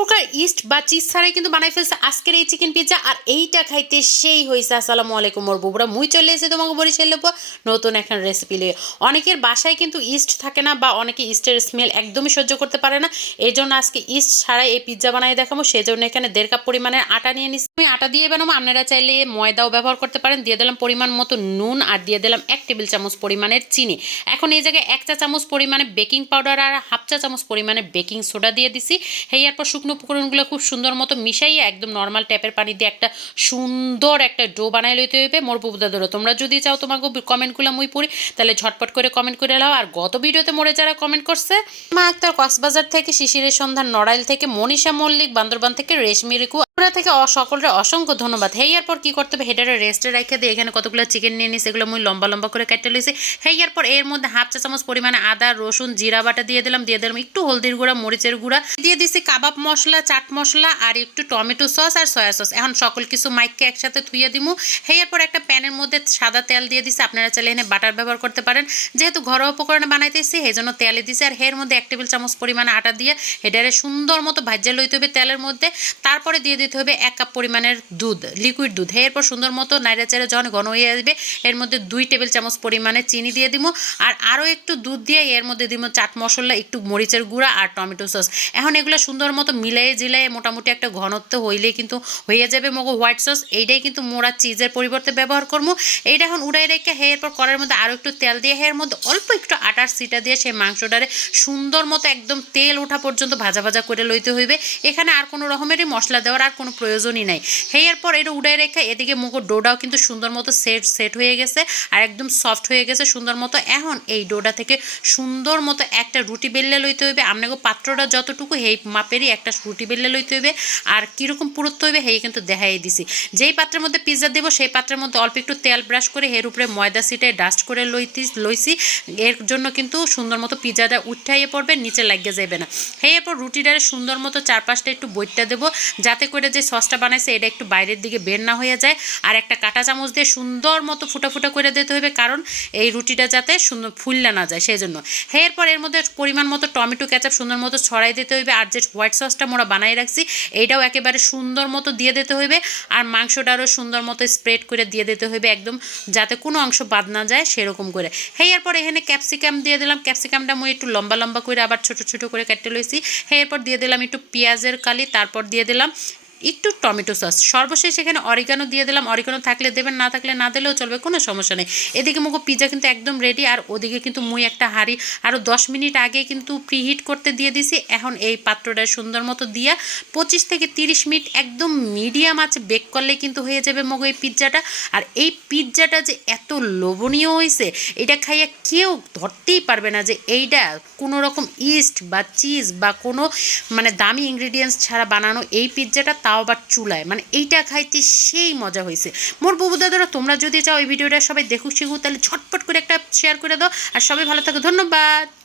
প্রকার ইস্ট বা চিজ ছাড়াই কিন্তু বানাই ফেলছে আজকের এই চিকেন পিৎজা আর এইটা খাইতে সেই হয়েছে আসসালামু আলাইকুম মোর বউরা মুই চলে এসে তোমাকে বরিশাল লেবো নতুন একটা রেসিপি নিয়ে অনেকের বাসায় কিন্তু ইস্ট থাকে না বা অনেকে ইস্টের স্মেল একদমই সহ্য করতে পারে না। এই জন্য আজকে ইস্ট ছাড়াই এই পিৎজা বানাই দেখাবো। সেই জন্য এখানে দেড় কাপ পরিমাণের আটা নিয়ে নিচ্ছি আমি আটা দিয়ে বানাবো। আপনারা চাইলে ময়দাও ব্যবহার করতে পারেন। দিয়ে দিলাম পরিমাণ মতো নুন আর দিয়ে দিলাম এক টেবিল চামচ পরিমাণের চিনি। এখন এই জায়গায় এক চা চামচ পরিমাণে বেকিং পাউডার আর হাফ চা চামচ পরিমাণে বেকিং সোডা দিয়ে দিছি। হেয়ার পর শুকনো উপকরণগুলো খুব সুন্দর মতো মিশাইয়ে একদম নর্মাল ট্যাপের পানি দিয়ে একটা সুন্দর একটা ডো বানাই লইতে হইবে। মোর বুবুদা ধরো তোমরা যদি চাও তোমাকে কমেন্টগুলো মুই পড়ি, তাহলে ঝটপট করে কমেন্ট করে নাও আর গত ভিডিওতে মোরে যারা কমেন্ট করছে, মা আক্তার কক্সবাজার থেকে শিশিরের সন্ধান নড়াইল থেকে মনীষা মল্লিক বান্দরবান থেকে রেশমি রিকু ওরা থেকে সকলের অসংখ্য ধন্যবাদ। হেয়ার পর কি করতে হবে? হেডারে রেস্টে রেখে দিয়ে এখানে কতগুলো চিকেন নিয়ে নিই সেগুলো মুই লম্বা লম্বা করে কেটে লইছি। হেয়ার পর এর মধ্যে হাফ চা চামচ পরিমাণে আদা, রসুন, জিরা বাটা দিয়ে দিলাম দিয়ে দিলাম একটু হলদির গুঁড়া, মরিচের গুঁড়া। দিয়ে দিছি কাবাব মশলা, চাট মশলা আর একটু টমেটো সস আর সয়া সস এখন সকল কিছু মাইককে একসাথে ধুইয়ে দিমু। হেয়ার পর একটা প্যানের মধ্যে সাদা তেল দিয়ে দিছি। আপনারা চাইলে এখানে বাটার ব্যবহার করতে পারেন। যেহেতু ঘরোয়া উপকরণে বানাইতেছি সেই জন্য তেলে দিছি। আর হের মধ্যে এক টেবিল চামচ পরিমাণে আটা দিয়ে হেডারে সুন্দর মতো ভাজ্যা লইতে হবে তেলের মধ্যে। তারপরে দিয়ে দিতে হবে এক কাপ পরিমাণের দুধ লিকুইড দুধ। এরপর সুন্দর মতো নাইড়া চেড়ে যখন ঘন হয়ে আসবে, এর মধ্যে দুই টেবিল চামচ পরিমাণে চিনি দিয়ে দিব। আর আরও একটু দুধ দিয়ে এর মধ্যে দিব চাট মশলা, একটু মরিচের গুঁড়া আর টমেটো সস। এখন এগুলো সুন্দর মতো মিলিয়ে জিলায়ে মোটামুটি একটা ঘনত্ব হইলেই কিন্তু হয়ে যাবে মগো হোয়াইট সস। এইটাই কিন্তু মোড়া চিজের পরিবর্তে ব্যবহার করব। এইটা এখন উড়াই রেখে হেয়ের পর করার মধ্যে আরও একটু তেল দিয়ে হেয়ের মধ্যে অল্প একটু আটার সিটা দিয়ে সেই মাংসটারে সুন্দর মতো একদম তেল ওঠা পর্যন্ত ভাজা ভাজা করে লইতে হইবে। এখানে আর কোনো রকমেরই মশলা দেওয়ার আর কোনো প্রয়োজনই নাই। হেয়ার পর এটা উড়াই রেখে এদিকে মুগো ডোডাও কিন্তু সুন্দর মতো সেট সেট হয়ে গেছে আর একদম সফট হয়ে গেছে সুন্দর মতো। এখন এই ডোডা থেকে সুন্দর মতো একটা রুটি বেললে লইতে হইবে। আপনাকে পাত্রটা যতটুকু, সেই মাপেরই একটা রুটি বেললে লইতে হইবে। আর কীরকম পুরুত্ব হইবে, সেই কিন্তু দেখাই দিছি। যেই পাত্রের মধ্যে পিৎজা দেবো, সেই পাত্রের মধ্যে অল্প একটু তেল ব্রাশ করে এর উপরে ময়দা সিটে ডাস্ট করে লইতি, লইছি। এর জন্য কিন্তু সুন্দর মতো পিৎজাটা উঠাইয়ে পড়বে, নিচে লাগিয়ে যাবে না। সেই এরপর রুটিটারে সুন্দর মতো চারপাশটা একটু বইটা দেবো, যাতে করে যে সসটা বানাইছে, এটা একটু বাইরের দিকে বের না হয়ে যায়। আর একটা কাঁটা চামচ দিয়ে সুন্দর মতো ফুটা ফুটা করে দিতে হবে, কারণ এই রুটিটা যাতে সুন্দর ফুললে না যায় সেই জন্য এরপর এর মধ্যে পরিমাণ মতো টমেটো ক্যাচাপ সুন্দর মতো ছড়াই দিতে হইবে, আর যে হোয়াইট সসটা মোরা বানাই রাখছি এইটাও একেবারে সুন্দর মতো দিয়ে দিতে হইবে, আর মাংসটারও সুন্দর মতো স্প্রেড করে দিয়ে দিতে হইবে একদম, যাতে কোনো অংশ বাদ না যায় সেরকম করে। হ্যাঁ এরপর এখানে ক্যাপসিকাম দিয়ে দিলাম ক্যাপসিকামটা মই একটু লম্বা লম্বা করে আবার ছোট ছোট করে কেটে লইছি। হ্যাঁ এরপর দিয়ে দিলাম একটু পেঁয়াজের কালি, তারপর দিয়ে দিলাম একটু টমেটো সস। সর্বশেষ এখানে অরিগানো দিয়ে দিলাম। অরিগানো থাকলে দেবেন, না থাকলে না দিলেও চলবে, কোনো সমস্যা নেই। এদিকে মুখো পিজা কিন্তু একদম রেডি আর ওদিকে কিন্তু মুই একটা হাঁড়ি। আরও দশ মিনিট আগে কিন্তু প্রিহিট করতে দিয়ে দিছি। এখন এই পাত্রটা সুন্দর মতো দিয়া পঁচিশ থেকে তিরিশ মিনিট একদম মিডিয়াম আছে বেক করলে কিন্তু হয়ে যাবে মগো এই পিৎজাটা আর এই পিৎজাটা যে এত লোভনীয় হয়েছে এটা খাইয়া কেউ ধরতেই পারবে না যে এইটা কোনো রকম ইস্ট বা চিজ বা কোনো মানে দামি ইনগ্রিডিয়েন্টস ছাড়া বানানো এই পিৎজাটা তাও আবার চুলায়। মানে এইটা খাইতে সেই মজা হয়েছে মোর ববু দাদারা তোমরা যদি চাও এই ভিডিওটা সবাই দেখুক শিখুক, তাহলে ঝটপট করে একটা শেয়ার করে দাও। আর সবাই ভালো থাকো। ধন্যবাদ।